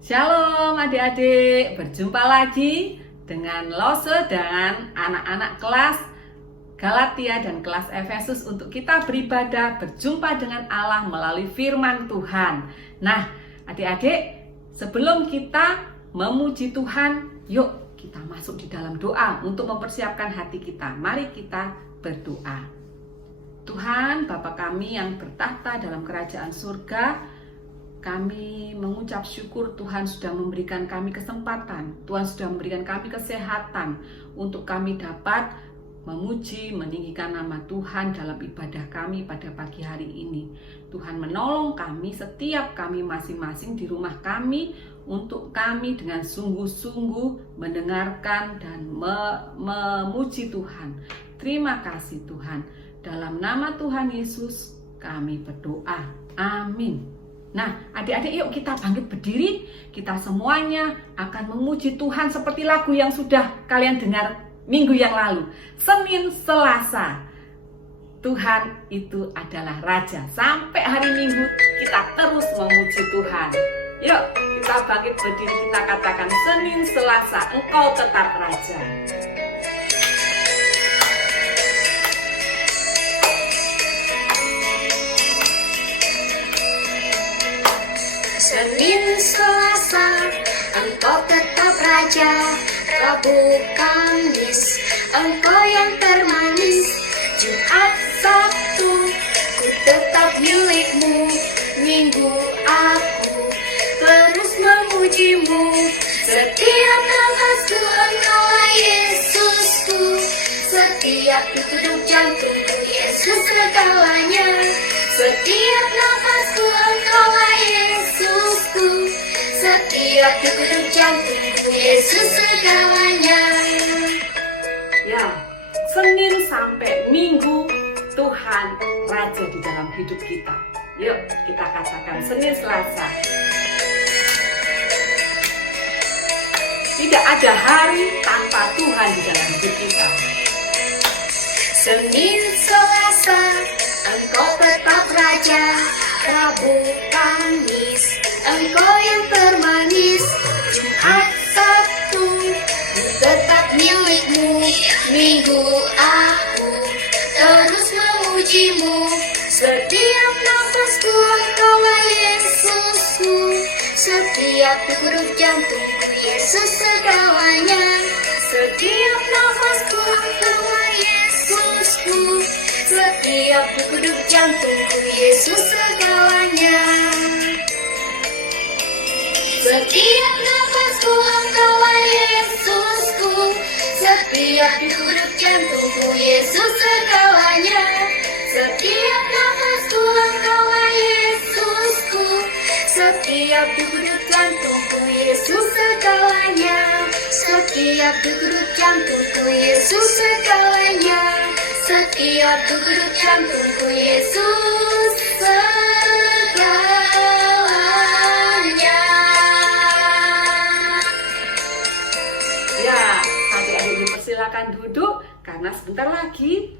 Shalom adik-adik, berjumpa lagi dengan Lose dan anak-anak kelas Galatia dan kelas Efesus untuk kita beribadah, berjumpa dengan Allah melalui firman Tuhan. Nah, adik-adik, sebelum kita memuji Tuhan, yuk kita masuk di dalam doa untuk mempersiapkan hati kita. Mari kita berdoa. Tuhan, Bapa kami yang bertahta dalam kerajaan surga, kami mengucap syukur Tuhan sudah memberikan kami kesempatan, Tuhan sudah memberikan kami kesehatan untuk kami dapat memuji, meninggikan nama Tuhan dalam ibadah kami pada pagi hari ini. Tuhan menolong kami setiap kami masing-masing di rumah kami untuk kami dengan sungguh-sungguh mendengarkan dan memuji Tuhan. Terima kasih Tuhan. Dalam nama Tuhan Yesus kami berdoa. Amin. Nah, adik-adik yuk kita bangkit berdiri. Kita semuanya akan memuji Tuhan seperti lagu yang sudah kalian dengar minggu yang lalu. Senin, Selasa, Tuhan itu adalah Raja. Sampai hari Minggu kita terus memuji Tuhan. Yuk kita bangkit berdiri, kita katakan Senin, Selasa, Engkau tetap Raja. Senin, Selasa, Engkau tetap Raja. Rabu, Kamis, Engkau yang termanis. Jumat, Sabtu, ku tetap milikmu. Minggu aku terus memujimu. Setiap nafasku Engkaulah Yesusku. Setiap duduk jantungku Yesus segalanya. Setiap nafasku Engkaulah Yesusku. Setiap degup jantungku Yesus segalanya. Ya, Senin sampai Minggu Tuhan Raja di dalam hidup kita. Yuk kita katakan Senin, Selasa. Tidak ada hari tanpa Tuhan di dalam hidup kita. Senin, Selasa, Engkau tetap Raja. Rabu, Kamis, Engkau yang termanis. Jumat, Sabtu, ku tetap milikmu. Minggu aku terus memujimu. Setiap nafasku Engkaulah Yesusku. Setiap degup jantungku Yesus segalanya. Setiap nafasku Engkaulah Yesusku. Setiap degup jantungku Yesus segalanya. Setiap nafasku Engkaulah Yesusku. Setiap degup jantungku Yesus segalanya. Setiap nafasku Engkaulah Yesusku. Setiap degup jantungku Yesus segalanya. Setiap degup jantungku Yesus segalanya. Setiap degup jantungku Yesus segalanya. Ya, adik-adik dipersilakan duduk karena sebentar lagi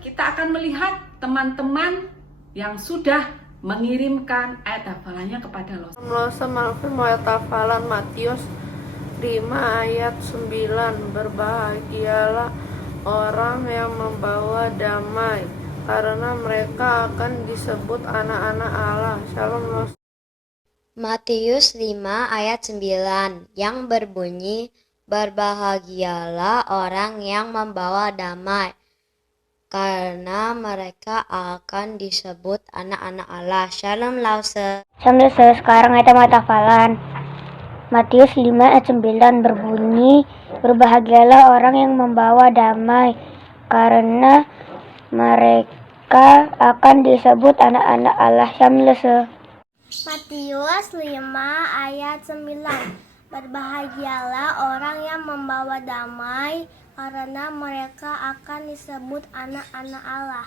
kita akan melihat teman-teman yang sudah mengirimkan ayat hafalannya kepada Lose. Lose Malvin ayat hafalan Matius 5 ayat 9. Berbahagialah orang yang membawa damai, karena mereka akan disebut anak-anak Allah. Shalom Lose. Matius 5 ayat 9 yang berbunyi, berbahagialah orang yang membawa damai, karena mereka akan disebut anak-anak Allah. Shalom Lause. Sekarang ayat hafalan Matius 5 ayat 9 berbunyi, berbahagialah orang yang membawa damai, karena mereka akan disebut anak-anak Allah. Shalom. Matius 5 ayat 9. Berbahagialah orang yang membawa damai, karena mereka akan disebut anak-anak Allah.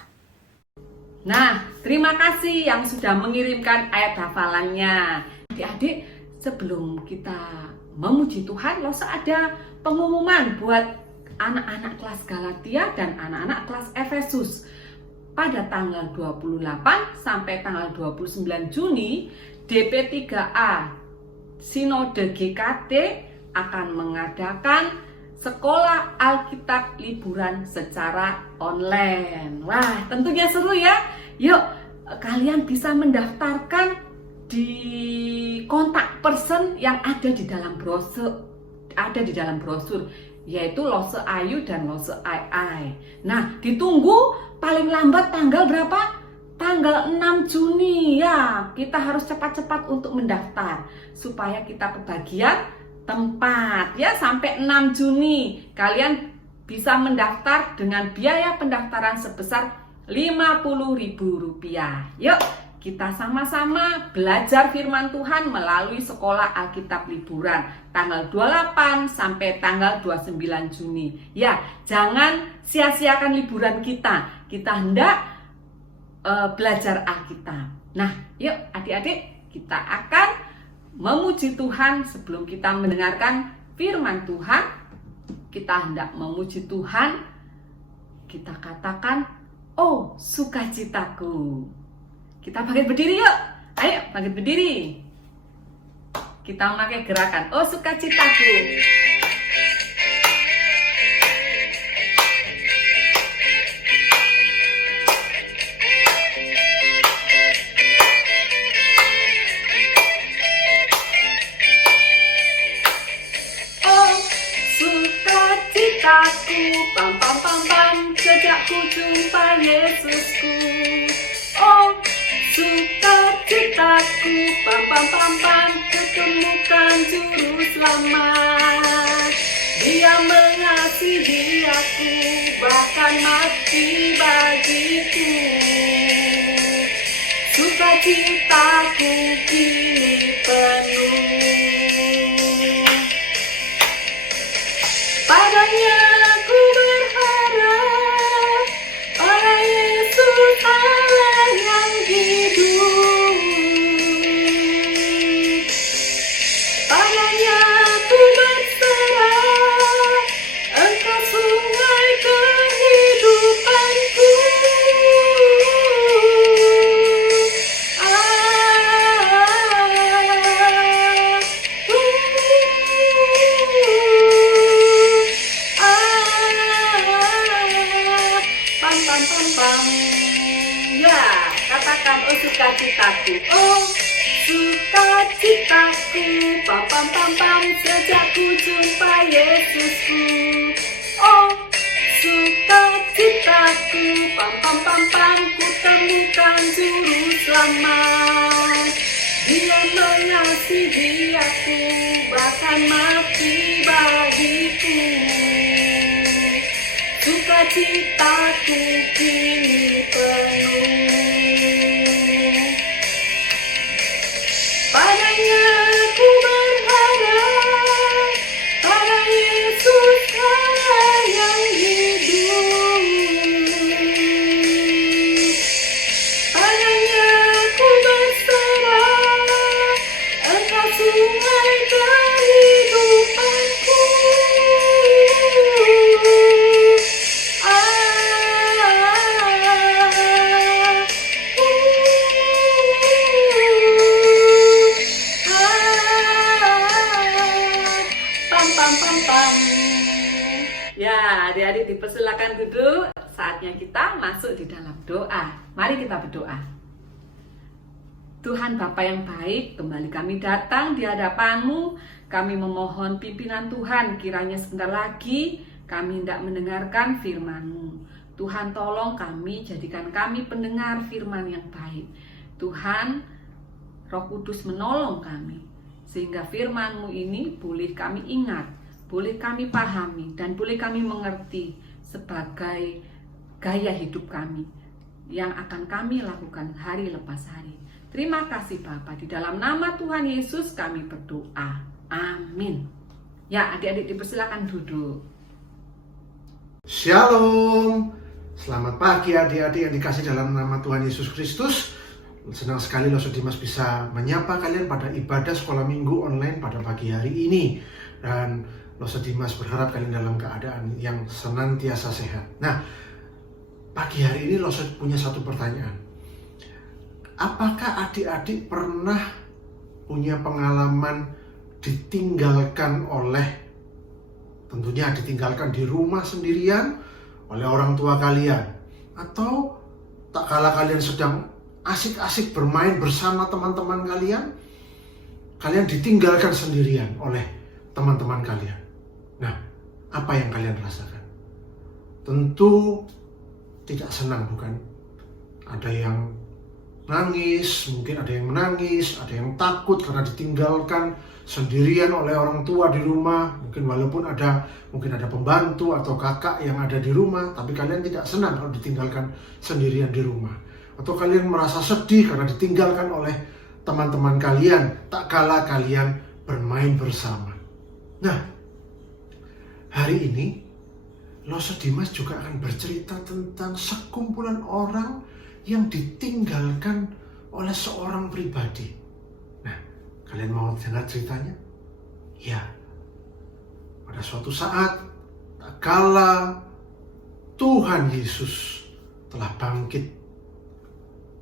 Nah, terima kasih yang sudah mengirimkan ayat hafalannya. Adik-adik, sebelum kita memuji Tuhan, Lose ada pengumuman buat anak-anak kelas Galatia dan anak-anak kelas Efesus. Pada tanggal 28 sampai tanggal 29 Juni, DP3A Sinode GKT akan mengadakan sekolah Alkitab liburan secara online. Wah, tentunya seru ya. Yuk, kalian bisa mendaftarkan di kontak person yang ada di dalam brosur, yaitu Lose Ayu dan Lose Ai. Nah, ditunggu paling lambat tanggal berapa? Tanggal 6 Juni ya. Kita harus cepat-cepat untuk mendaftar supaya kita kebagian tempat ya. Sampai 6 Juni kalian bisa mendaftar dengan biaya pendaftaran sebesar Rp50.000. Yuk, kita sama-sama belajar firman Tuhan melalui sekolah Alkitab liburan tanggal 28 sampai tanggal 29 Juni. Ya, jangan sia-siakan liburan kita. Kita hendak belajar Alkitab. Nah, yuk adik-adik, kita akan memuji Tuhan sebelum kita mendengarkan firman Tuhan. Kita hendak memuji Tuhan. Kita katakan, oh sukacitaku. Kita bangkit berdiri yuk. Ayo bangkit berdiri. Kita memakai gerakan, oh sukacitaku. Sukacitaku, pam pam pam pam, sejak ku jumpa Yesusku. Oh, sukacitaku, pam pam pam pam, ketemukan juru selamat. Dia mengasihi aku, bahkan mati bagiku. Sukacitaku kini penuh. Padanya ku berharap, pada Yesus Allah yang hidup. Padanya ku berserah, Engkau sungai kehidupanku. Ya, katakan oh sukacitaku, oh sukacitaku, pam pam pam pam, sejak ku jumpa Yesusku. Oh sukacitaku, pam pam pam pam, ku temukan juru selamat. Dia mengasihi aku, bahkan mati bagiku. Sukacitaku kini penuh. Padanya ku berharap, pada Yesus Allah yang hidup. Padanya ku berserah, Engkau sungai kehidupanku. Ya, adik-adik dipersilakan duduk. Saatnya kita masuk di dalam doa. Mari kita berdoa. Tuhan Bapa yang baik, kembali kami datang di hadapan-Mu. Kami memohon pimpinan Tuhan, kiranya sebentar lagi kami hendak mendengarkan firman-Mu. Tuhan tolong kami, jadikan kami pendengar firman yang baik. Tuhan, Roh Kudus menolong kami, sehingga firman-Mu ini boleh kami ingat, boleh kami pahami, dan boleh kami mengerti sebagai gaya hidup kami yang akan kami lakukan hari lepas hari. Terima kasih Bapa, di dalam nama Tuhan Yesus kami berdoa. Amin. Ya, adik-adik dipersilakan duduk. Shalom. Selamat pagi adik-adik yang dikasih dalam nama Tuhan Yesus Kristus. Senang sekali Lose Dimas bisa menyapa kalian pada ibadah sekolah minggu online pada pagi hari ini. Dan Lose Dimas berharap kalian dalam keadaan yang senantiasa sehat. Nah, pagi hari ini Lose punya satu pertanyaan. Apakah adik-adik pernah punya pengalaman ditinggalkan tentunya ditinggalkan di rumah sendirian oleh orang tua kalian, atau tak kala kalian sedang asik-asik bermain bersama teman-teman kalian ditinggalkan sendirian oleh teman-teman kalian. Nah, apa yang kalian rasakan? Tentu tidak senang, bukan? Ada yang nangis, mungkin ada yang menangis, ada yang takut karena ditinggalkan sendirian oleh orang tua di rumah. Mungkin walaupun mungkin ada pembantu atau kakak yang ada di rumah, tapi kalian tidak senang kalau ditinggalkan sendirian di rumah. Atau kalian merasa sedih karena ditinggalkan oleh teman-teman kalian tak kala kalian bermain bersama. Nah, hari ini Lose Dimas juga akan bercerita tentang sekumpulan orang yang ditinggalkan oleh seorang pribadi. Nah, kalian mau dengar ceritanya? Ya, pada suatu saat, tak kala Tuhan Yesus telah bangkit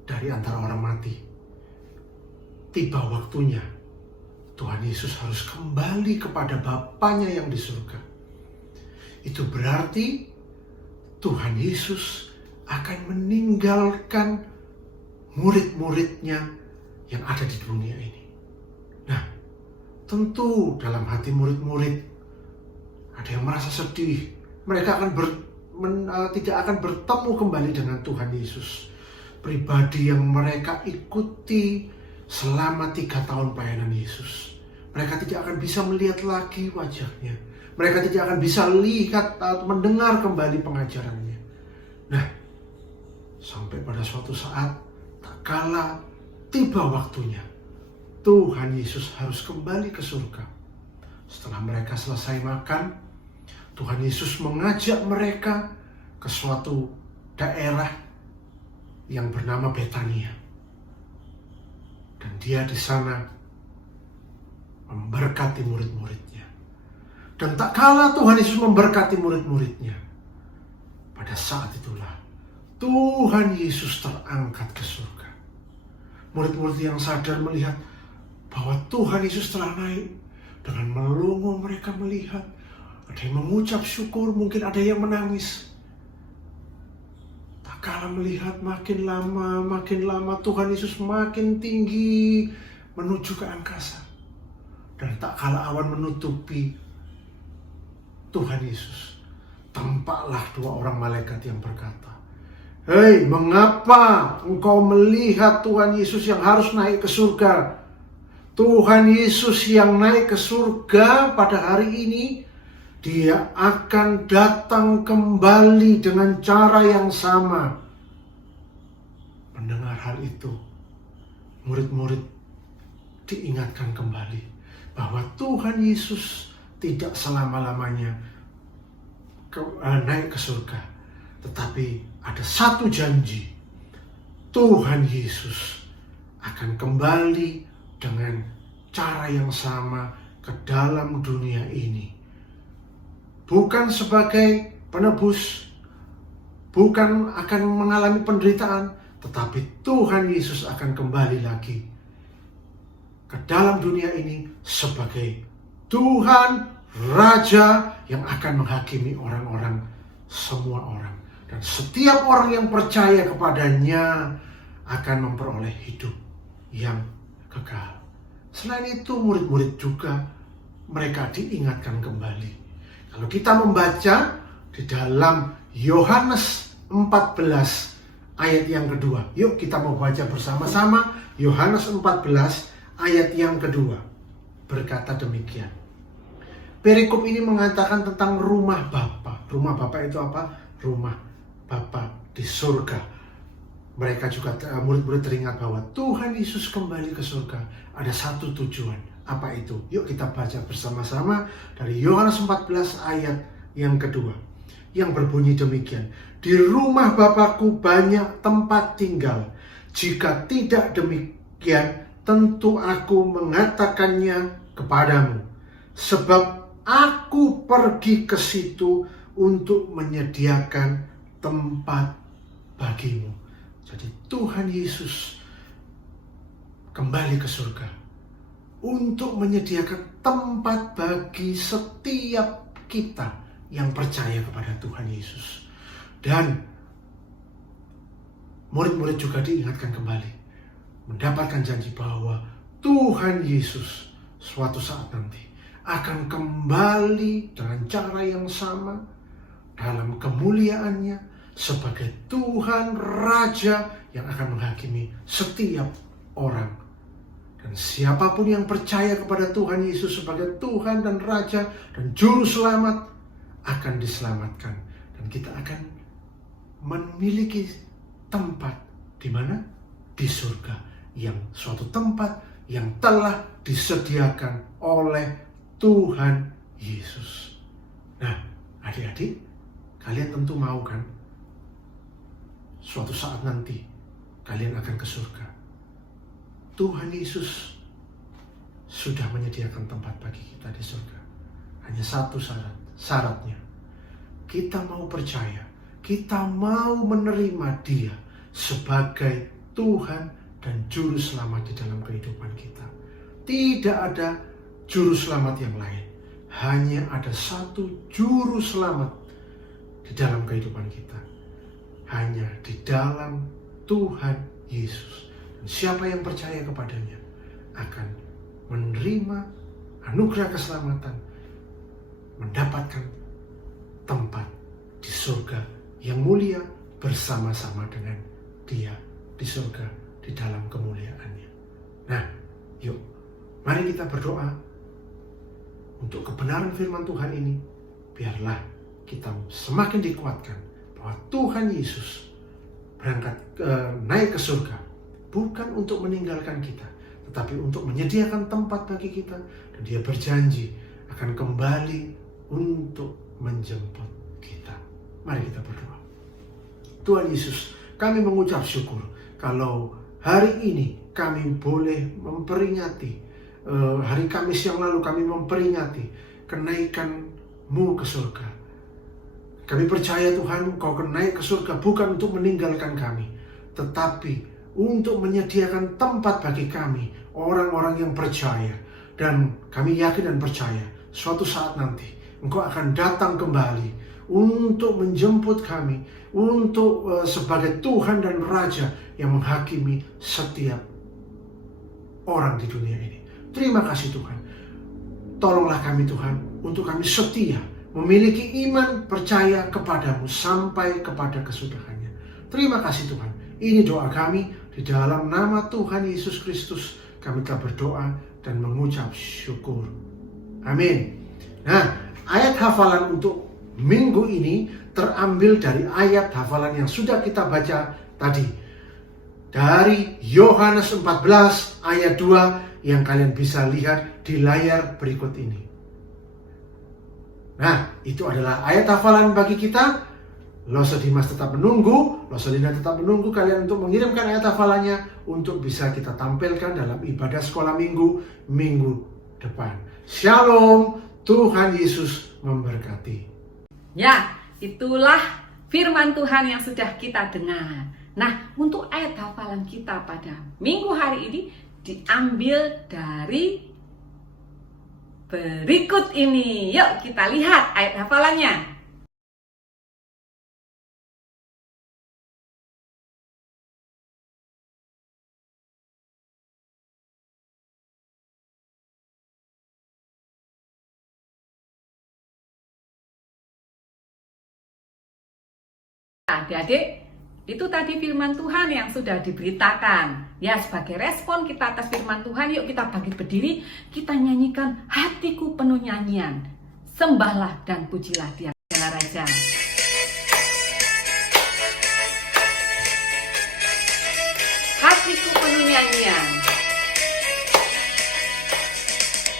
dari antara orang mati, tiba waktunya Tuhan Yesus harus kembali kepada Bapanya yang di surga. Itu berarti Tuhan Yesus akan meninggalkan murid-muridnya yang ada di dunia ini. Nah, tentu dalam hati murid-murid ada yang merasa sedih. Mereka tidak akan bertemu kembali dengan Tuhan Yesus, pribadi yang mereka ikuti selama 3 tahun pelayanan Yesus. Mereka tidak akan bisa melihat lagi wajahnya. Mereka tidak akan bisa lihat atau mendengar kembali pengajarannya. Nah, sampai pada suatu saat, tak kala tiba waktunya, Tuhan Yesus harus kembali ke surga. Setelah mereka selesai makan, Tuhan Yesus mengajak mereka ke suatu daerah yang bernama Betania. Dan dia di sana memberkati murid-muridnya. Dan tak kala Tuhan Yesus memberkati murid-muridnya, pada saat itulah Tuhan Yesus terangkat ke surga. Murid-murid yang sadar melihat bahwa Tuhan Yesus telah naik. Dengan melongo mereka melihat, ada yang mengucap syukur, mungkin ada yang menangis. Tak kala melihat makin lama Tuhan Yesus makin tinggi menuju ke angkasa. Dan tak kala awan menutupi Tuhan Yesus, tampaklah 2 orang malaikat yang berkata, "Hei, mengapa engkau melihat Tuhan Yesus yang harus naik ke surga? Tuhan Yesus yang naik ke surga pada hari ini, dia akan datang kembali dengan cara yang sama." Mendengar hal itu, murid-murid diingatkan kembali bahwa Tuhan Yesus tidak selama-lamanya naik ke surga. Tetapi ada satu janji, Tuhan Yesus akan kembali dengan cara yang sama ke dalam dunia ini. Bukan sebagai penebus, bukan akan mengalami penderitaan, tetapi Tuhan Yesus akan kembali lagi ke dalam dunia ini sebagai Tuhan Raja yang akan menghakimi orang-orang, semua orang. Dan setiap orang yang percaya kepadanya akan memperoleh hidup yang kekal. Selain itu, murid-murid juga mereka diingatkan kembali. Kalau kita membaca di dalam Yohanes 14 ayat yang kedua. Yuk kita mau baca bersama-sama Yohanes 14 ayat yang kedua. Berkata demikian. Perikop ini mengatakan tentang rumah Bapa. Rumah Bapa itu apa? Rumah Bapa di surga. Mereka juga, murid-murid teringat bahwa Tuhan Yesus kembali ke surga. Ada satu tujuan. Apa itu? Yuk kita baca bersama-sama dari Yohanes 14 ayat yang kedua. Yang berbunyi demikian. Di rumah Bapa-Ku banyak tempat tinggal. Jika tidak demikian, tentu Aku mengatakannya kepadamu. Sebab Aku pergi ke situ untuk menyediakan tempat bagimu. Jadi Tuhan Yesus kembali ke surga untuk menyediakan tempat bagi setiap kita yang percaya kepada Tuhan Yesus. Dan murid-murid juga diingatkan kembali, mendapatkan janji bahwa Tuhan Yesus suatu saat nanti akan kembali dengan cara yang sama dalam kemuliaannya sebagai Tuhan Raja yang akan menghakimi setiap orang. Dan siapapun yang percaya kepada Tuhan Yesus sebagai Tuhan dan Raja dan Juru Selamat akan diselamatkan. Dan kita akan memiliki tempat di mana? Di surga, yang suatu tempat yang telah disediakan oleh Tuhan Yesus. Nah, adik-adik, kalian tentu mau kan? Suatu saat nanti kalian akan ke surga. Tuhan Yesus sudah menyediakan tempat bagi kita di surga. Hanya satu syaratnya. Kita mau percaya, kita mau menerima Dia sebagai Tuhan dan Juru Selamat di dalam kehidupan kita. Tidak ada Juru Selamat yang lain. Hanya ada satu Juru Selamat di dalam kehidupan kita. Hanya di dalam Tuhan Yesus. Dan siapa yang percaya kepadanya akan menerima anugerah keselamatan, mendapatkan tempat di surga yang mulia bersama-sama dengan Dia di surga di dalam kemuliaannya. Nah, yuk, mari kita berdoa untuk kebenaran firman Tuhan ini. Biarlah kita semakin dikuatkan bahwa Tuhan Yesus naik ke surga bukan untuk meninggalkan kita, tetapi untuk menyediakan tempat bagi kita. Dan Dia berjanji akan kembali untuk menjemput kita. Mari kita berdoa. Tuhan Yesus, kami mengucap syukur kalau hari ini kami boleh memperingati, hari Kamis yang lalu kami memperingati kenaikan-Mu ke surga. Kami percaya Tuhan, Engkau naik ke surga bukan untuk meninggalkan kami, tetapi untuk menyediakan tempat bagi kami, orang-orang yang percaya. Dan kami yakin dan percaya, suatu saat nanti Engkau akan datang kembali untuk menjemput kami, untuk sebagai Tuhan dan Raja yang menghakimi setiap orang di dunia ini. Terima kasih Tuhan. Tolonglah kami Tuhan, untuk kami setia, memiliki iman percaya kepadamu sampai kepada kesudahannya. Terima kasih Tuhan. Ini doa kami di dalam nama Tuhan Yesus Kristus. Kami telah berdoa dan mengucap syukur. Amin. Nah, ayat hafalan untuk minggu ini terambil dari ayat hafalan yang sudah kita baca tadi. Dari Yohanes 14 ayat 2 yang kalian bisa lihat di layar berikut ini. Nah, itu adalah ayat hafalan bagi kita. Loso Dimas tetap menunggu, Loso Lina tetap menunggu kalian untuk mengirimkan ayat hafalannya untuk bisa kita tampilkan dalam ibadah sekolah minggu depan. Shalom, Tuhan Yesus memberkati. Ya, itulah firman Tuhan yang sudah kita dengar. Nah, untuk ayat hafalan kita pada minggu hari ini diambil dari berikut ini. Yuk kita lihat ayat hafalannya. Adik-adik, itu tadi firman Tuhan yang sudah diberitakan. Ya, sebagai respon kita atas firman Tuhan, yuk kita bangkit berdiri, kita nyanyikan hatiku penuh nyanyian. Sembahlah dan pujilah Dia, Segala Raja. Hatiku penuh nyanyian.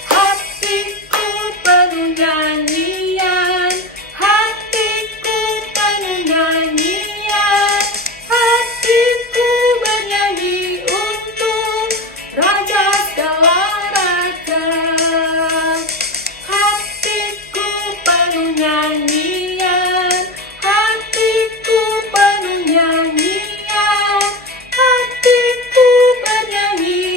Hatiku penuh nyanyian. Hatiku penuh nyanyian. Hatiku bernyanyi untuk Raja segala raja. Hatiku penuh nyanyian. Hatiku penuh nyanyian. Hatiku bernyanyi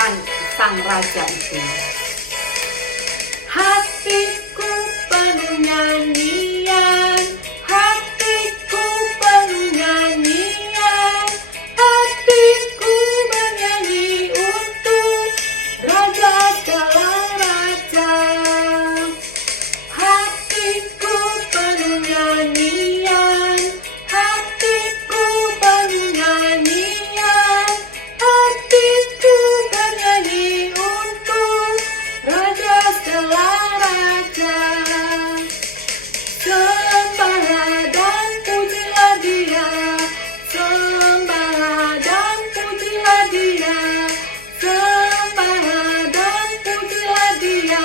Tuhan Sang Raja itu. Hatiku penuh nyanyian, hatiku penuh nyanyian, hatiku bernyanyi untuk Raja segala raja. Hatiku penuh nyanyian, hatiku penuh nyanyian, hatiku bernyanyi untuk Raja segala raja. Sembahlah dan pujilah Dia, sembahlah dan pujilah Dia, sembahlah dan pujilah Dia,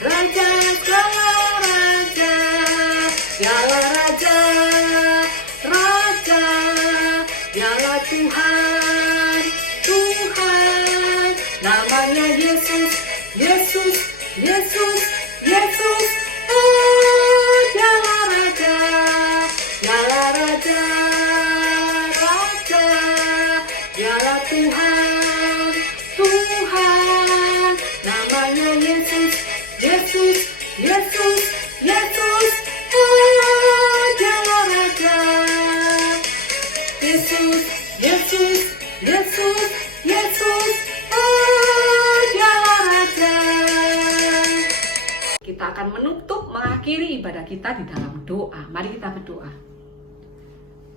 Raja segala raja. Dialah Raja, Raja, Dialah Tuhan, Tuhan. Namanya Yesus, Yesus, Yesus, Yesus. Oh, Dialah Raja, Dialah Raja, Raja, Dialah Tuhan, Tuhan. Namanya Yesus, Yesus, Yesus, Yesus. Oh, Dialah Raja. Yesus, Yesus, Yesus, Yesus. Oh, Dialah Raja. Kita akan mengakhiri ibadah kita di dalam doa. Mari kita berdoa.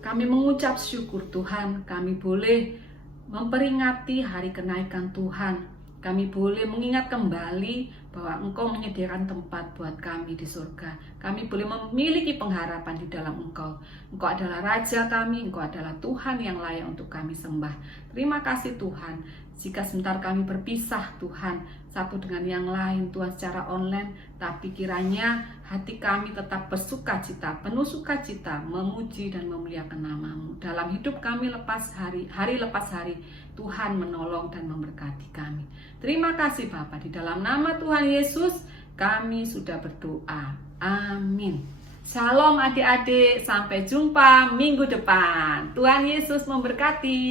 Kami mengucap syukur Tuhan, kami boleh memperingati hari kenaikan Tuhan. Kami boleh mengingat kembali bahwa Engkau menyediakan tempat buat kami di surga. Kami boleh memiliki pengharapan di dalam Engkau. Engkau adalah Raja kami, Engkau adalah Tuhan yang layak untuk kami sembah. Terima kasih Tuhan, jika sebentar kami berpisah Tuhan, satu dengan yang lain Tuhan secara online, tapi kiranya hati kami tetap bersukacita, penuh sukacita, memuji dan memuliakan nama-Mu. Dalam hidup kami hari lepas hari, Tuhan menolong dan memberkati kami. Terima kasih Bapa, di dalam nama Tuhan Yesus kami sudah berdoa. Amin. Shalom adik-adik, sampai jumpa minggu depan. Tuhan Yesus memberkati.